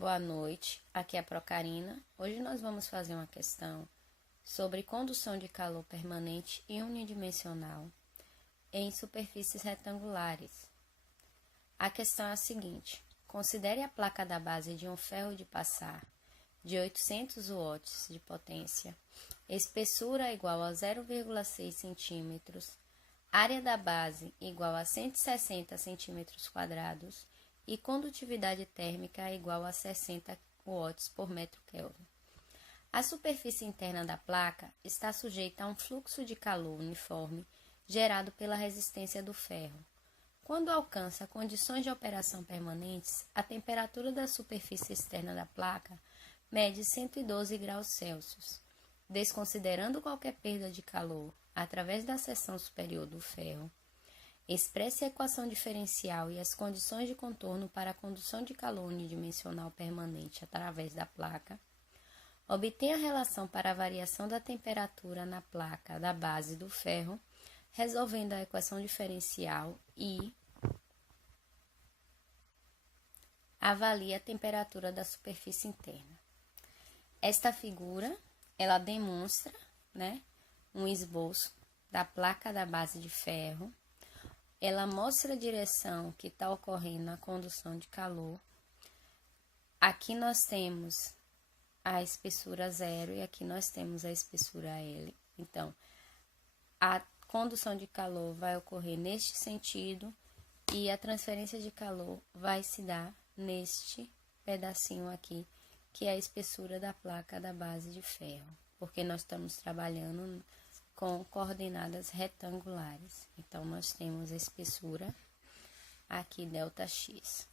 Boa noite, aqui é a Procarina. Hoje nós vamos fazer uma questão sobre condução de calor permanente e unidimensional em superfícies retangulares. A questão é a seguinte: considere a placa da base de um ferro de passar de 800 watts de potência, espessura igual a 0,6 cm, área da base igual a 160 cm² e condutividade térmica igual a 60 watts por metro Kelvin. A superfície interna da placa está sujeita a um fluxo de calor uniforme gerado pela resistência do ferro. Quando alcança condições de operação permanentes, a temperatura da superfície externa da placa mede 112 graus Celsius. Desconsiderando qualquer perda de calor através da seção superior do ferro, expresse a equação diferencial e as condições de contorno para a condução de calor unidimensional permanente através da placa. Obtenha a relação para a variação da temperatura na placa da base do ferro, resolvendo a equação diferencial e avalie a temperatura da superfície interna. Esta figura, ela demonstra, um esboço da placa da base de ferro. Ela mostra a direção que está ocorrendo na condução de calor. Aqui nós temos a espessura 0 e aqui nós temos a espessura L. Então, a condução de calor vai ocorrer neste sentido e a transferência de calor vai se dar neste pedacinho aqui, que é a espessura da placa da base de ferro, porque nós estamos trabalhando com coordenadas retangulares. Então, nós temos a espessura aqui, ΔX.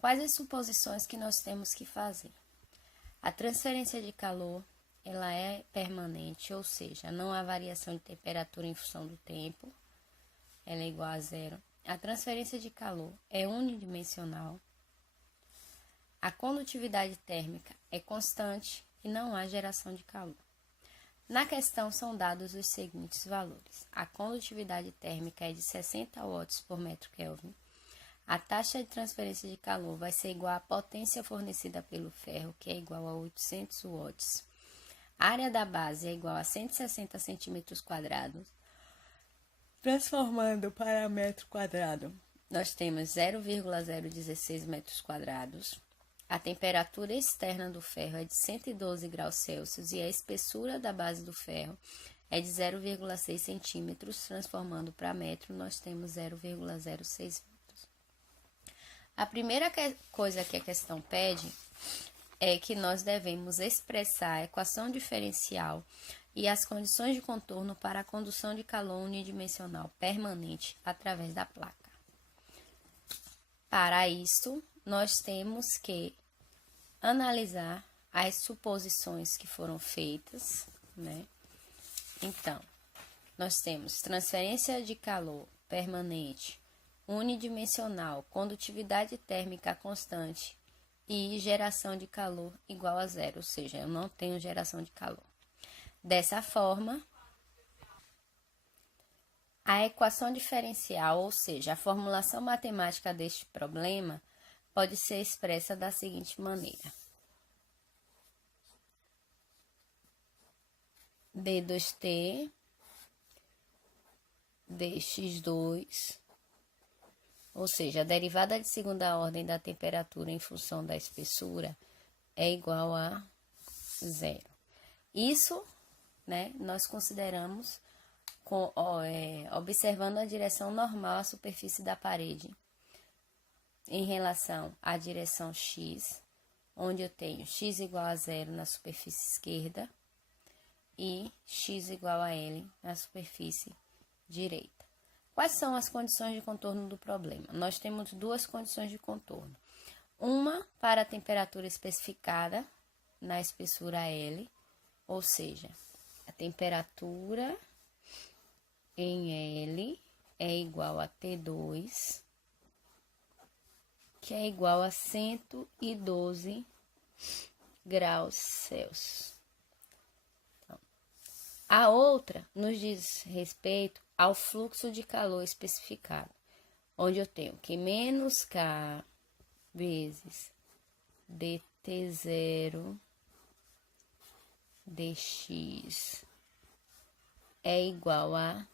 Quais as suposições que nós temos que fazer? A transferência de calor, ela é permanente, ou seja, não há variação de temperatura em função do tempo, ela é igual a zero. A transferência de calor é unidimensional. A condutividade térmica é constante e não há geração de calor. Na questão são dados os seguintes valores: a condutividade térmica é de 60 watts por metro Kelvin. A taxa de transferência de calor vai ser igual à potência fornecida pelo ferro, que é igual a 800 watts. A área da base é igual a 160 cm². Transformando para metro quadrado, nós temos 0,016 metros quadrados. A temperatura externa do ferro é de 112 graus Celsius e a espessura da base do ferro é de 0,6 centímetros. Transformando para metro, nós temos 0,06 metros. A primeira coisa que a questão pede é que nós devemos expressar a equação diferencial e as condições de contorno para a condução de calor unidimensional permanente através da placa. Para isso, nós temos que analisar as suposições que foram feitas, Então, nós temos transferência de calor permanente, unidimensional, condutividade térmica constante e geração de calor igual a zero, ou seja, eu não tenho geração de calor. Dessa forma, a equação diferencial, ou seja, a formulação matemática deste problema, pode ser expressa da seguinte maneira: d2t dx2, ou seja, a derivada de segunda ordem da temperatura em função da espessura é igual a zero. Isso, nós consideramos observando a direção normal à superfície da parede em relação à direção x, onde eu tenho x igual a zero na superfície esquerda e x igual a L na superfície direita. Quais são as condições de contorno do problema? Nós temos duas condições de contorno. Uma para a temperatura especificada na espessura L, ou seja, a temperatura em L é igual a T2, que é igual a 112 graus Celsius. Então, a outra nos diz respeito ao fluxo de calor especificado, onde eu tenho que menos K vezes dt0 dx é igual a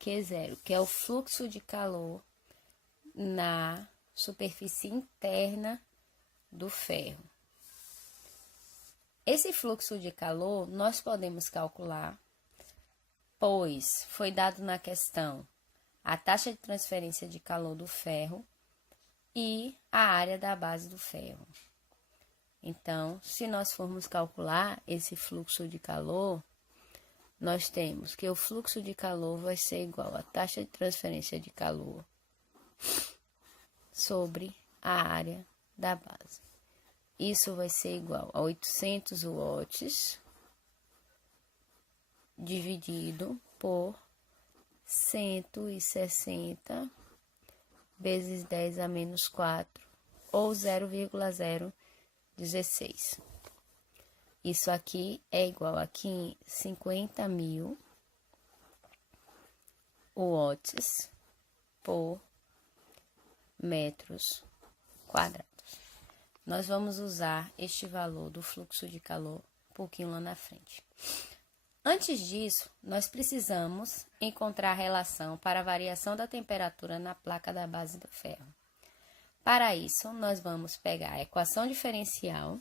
Q0, que é o fluxo de calor na superfície interna do ferro. Esse fluxo de calor nós podemos calcular, pois foi dado na questão a taxa de transferência de calor do ferro e a área da base do ferro. Então, se nós formos calcular esse fluxo de calor, nós temos que o fluxo de calor vai ser igual à taxa de transferência de calor sobre a área da base. Isso vai ser igual a 800 watts dividido por 160 vezes 10 a menos 4, ou 0,016. Isso aqui é igual a 50.000 watts por metros quadrados. Nós vamos usar este valor do fluxo de calor um pouquinho lá na frente. Antes disso, nós precisamos encontrar a relação para a variação da temperatura na placa da base do ferro. Para isso, nós vamos pegar a equação diferencial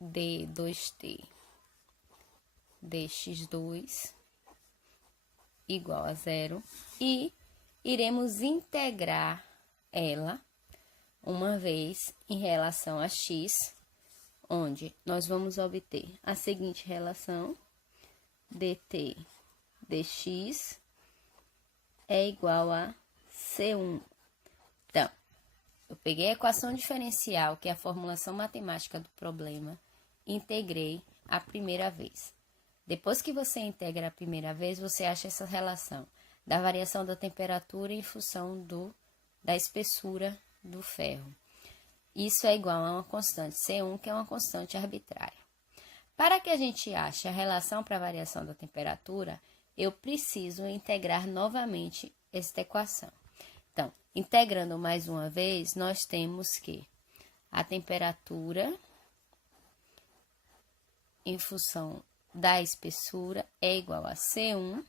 d2t dx2 igual a 0 e iremos integrar ela uma vez em relação a x, onde nós vamos obter a seguinte relação: dt dx é igual a C1. Então, eu peguei a equação diferencial, que é a formulação matemática do problema, e integrei a primeira vez. Depois que você integra a primeira vez, você acha essa relação da variação da temperatura em função da espessura do ferro. Isso é igual a uma constante C1, que é uma constante arbitrária. Para que a gente ache a relação para a variação da temperatura, eu preciso integrar novamente esta equação. Então, integrando mais uma vez, nós temos que a temperatura em função da espessura é igual a C1,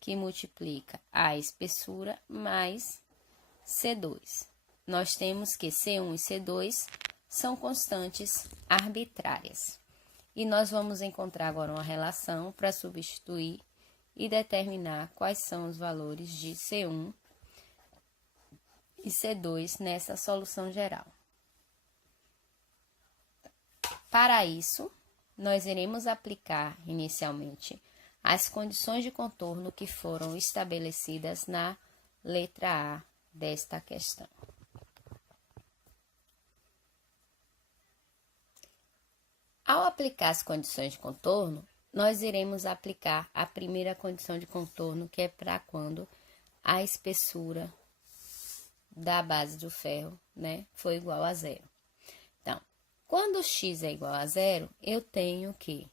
que multiplica a espessura, mais C2. Nós temos que C1 e C2 são constantes arbitrárias. E nós vamos encontrar agora uma relação para substituir e determinar quais são os valores de C1 e C2 nessa solução geral. Para isso, nós iremos aplicar inicialmente as condições de contorno que foram estabelecidas na letra A desta questão. Ao aplicar as condições de contorno, nós iremos aplicar a primeira condição de contorno, que é para quando a espessura da base do ferro, for igual a 0. Então, quando x é igual a 0, eu tenho que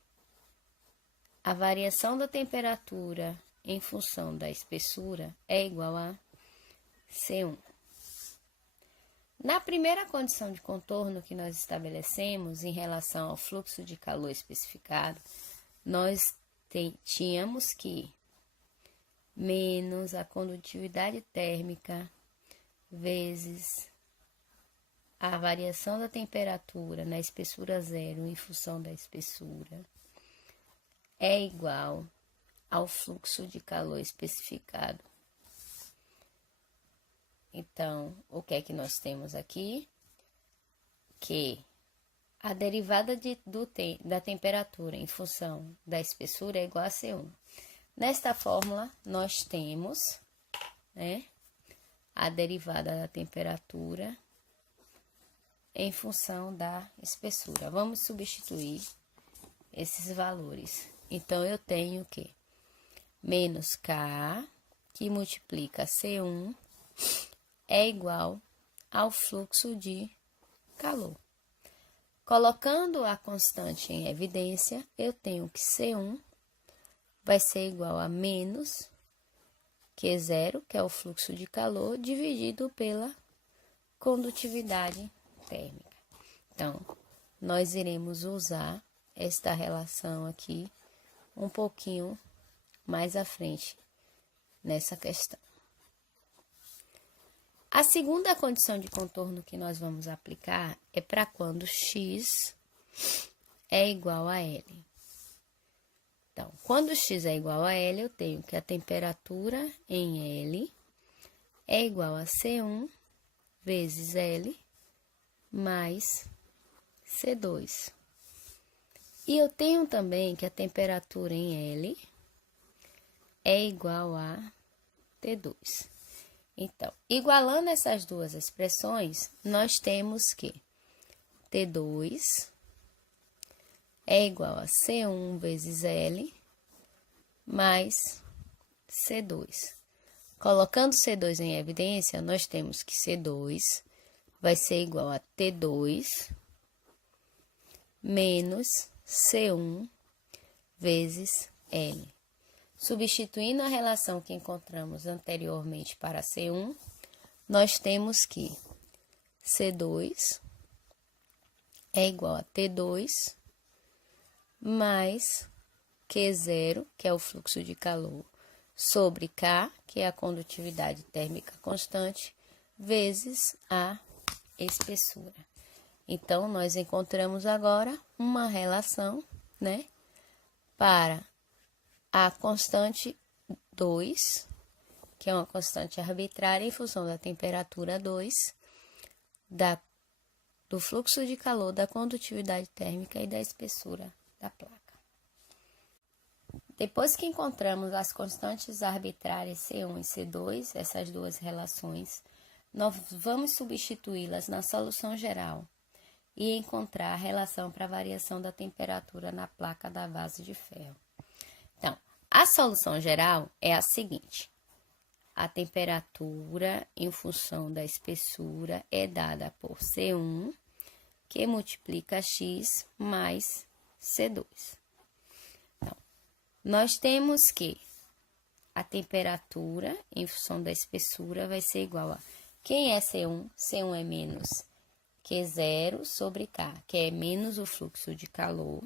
a variação da temperatura em função da espessura é igual a C1. Na primeira condição de contorno que nós estabelecemos em relação ao fluxo de calor especificado, nós tínhamos que menos a condutividade térmica vezes a variação da temperatura na espessura 0 em função da espessura é igual ao fluxo de calor especificado. Então, o que é que nós temos aqui? Que a derivada da temperatura em função da espessura é igual a C1. Nesta fórmula, nós temos a derivada da temperatura em função da espessura. Vamos substituir esses valores. Então, eu tenho que menos K, que multiplica C1, é igual ao fluxo de calor. Colocando a constante em evidência, eu tenho que C1 vai ser igual a menos Q0, que é o fluxo de calor, dividido pela condutividade térmica. Então, nós iremos usar esta relação aqui um pouquinho mais à frente nessa questão. A segunda condição de contorno que nós vamos aplicar é para quando x é igual a L. Então, quando x é igual a L, eu tenho que a temperatura em L é igual a C1 vezes L mais C2. E eu tenho também que a temperatura em L é igual a T2. Então, igualando essas duas expressões, nós temos que T2 é igual a C1 vezes L mais C2. Colocando C2 em evidência, nós temos que C2 vai ser igual a T2 menos C1 vezes L. Substituindo a relação que encontramos anteriormente para C1, nós temos que C2 é igual a T2 mais Q0, que é o fluxo de calor, sobre K, que é a condutividade térmica constante, vezes a espessura. Então, nós encontramos agora uma relação, né, para a constante 2, que é uma constante arbitrária em função da temperatura 2, do fluxo de calor, da condutividade térmica e da espessura da placa. Depois que encontramos as constantes arbitrárias C1 e C2, essas duas relações, nós vamos substituí-las na solução geral e encontrar a relação para a variação da temperatura na placa da base de ferro. Então, a solução geral é a seguinte: a temperatura em função da espessura é dada por C1, que multiplica X mais C2. Então, nós temos que a temperatura em função da espessura vai ser igual a quem é C1? C1 é menos Q0 sobre K, que é menos o fluxo de calor,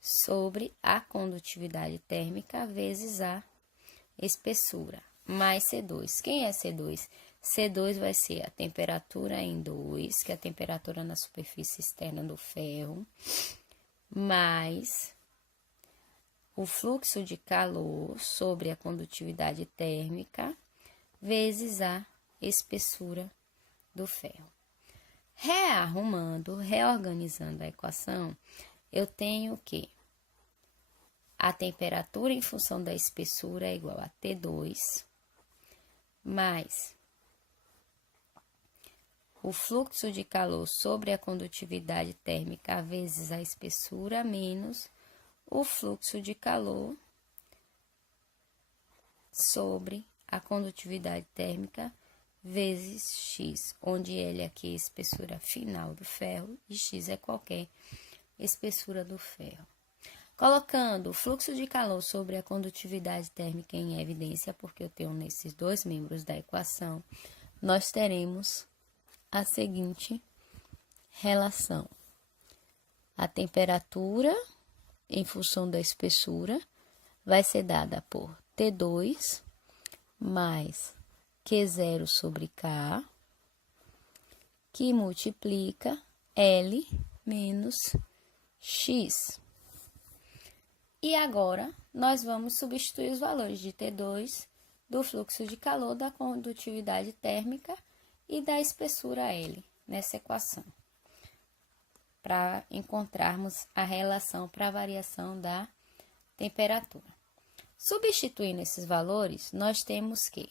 sobre a condutividade térmica vezes a espessura, mais C2. Quem é C2? C2 vai ser a temperatura em 2, que é a temperatura na superfície externa do ferro, mais o fluxo de calor sobre a condutividade térmica, vezes a espessura do ferro. Reorganizando a equação, eu tenho que a temperatura em função da espessura é igual a T2, mais o fluxo de calor sobre a condutividade térmica vezes a espessura, menos o fluxo de calor sobre a condutividade térmica vezes X, onde L aqui é a espessura final do ferro e X é qualquer espessura do ferro. Colocando o fluxo de calor sobre a condutividade térmica em evidência, porque eu tenho nesses dois membros da equação, nós teremos a seguinte relação: a temperatura em função da espessura vai ser dada por T2 mais Q0 sobre K, que multiplica L menos X. E agora, nós vamos substituir os valores de T2, do fluxo de calor, da condutividade térmica e da espessura L nessa equação, para encontrarmos a relação para a variação da temperatura. Substituindo esses valores, nós temos que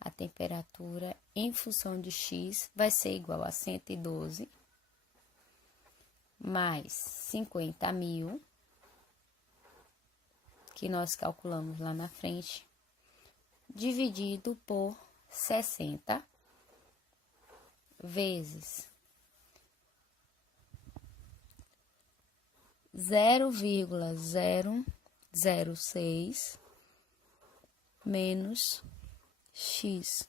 a temperatura em função de X vai ser igual a 112 mais 50.000, que nós calculamos lá na frente, dividido por 60 vezes 0,000 0,06 menos x.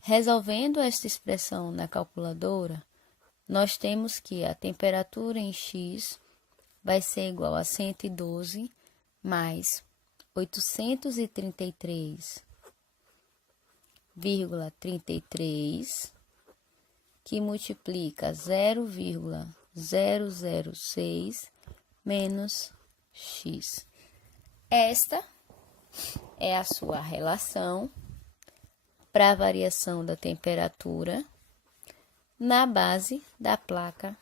Resolvendo esta expressão na calculadora, nós temos que a temperatura em x vai ser igual a 112 mais 833,33, que multiplica 0,006 menos x. Esta é a sua relação para a variação da temperatura na base da placa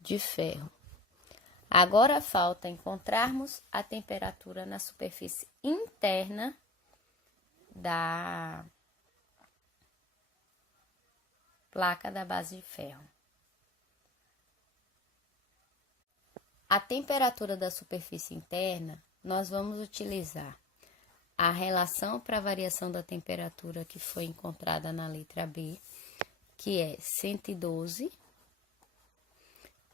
de ferro. Agora falta encontrarmos a temperatura na superfície interna da placa da base de ferro. A temperatura da superfície interna, nós vamos utilizar a relação para a variação da temperatura que foi encontrada na letra B, que é 112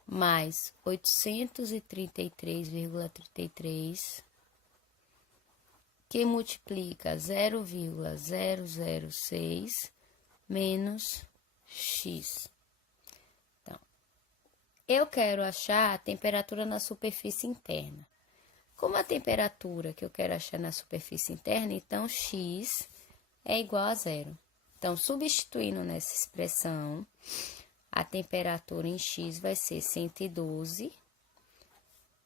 mais 833,33, que multiplica 0,006 menos x. Então, eu quero achar a temperatura na superfície interna. Como a temperatura que eu quero achar na superfície interna, então x é igual a zero. Então, substituindo nessa expressão, a temperatura em x vai ser 112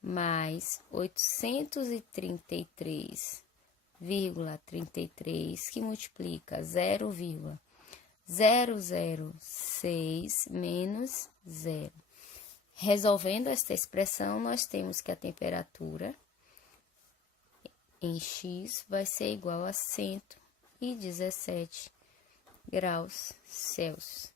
mais 833,33, que multiplica 0,006 menos 0. Resolvendo esta expressão, nós temos que a temperatura em x vai ser igual a 117 graus Celsius.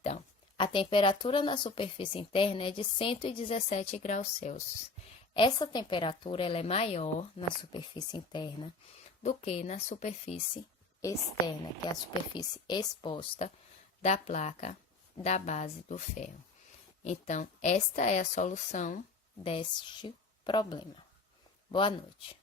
Então, a temperatura na superfície interna é de 117 graus Celsius. Essa temperatura ela é maior na superfície interna do que na superfície externa, que é a superfície exposta da placa da base do ferro. Então, esta é a solução deste problema. Boa noite.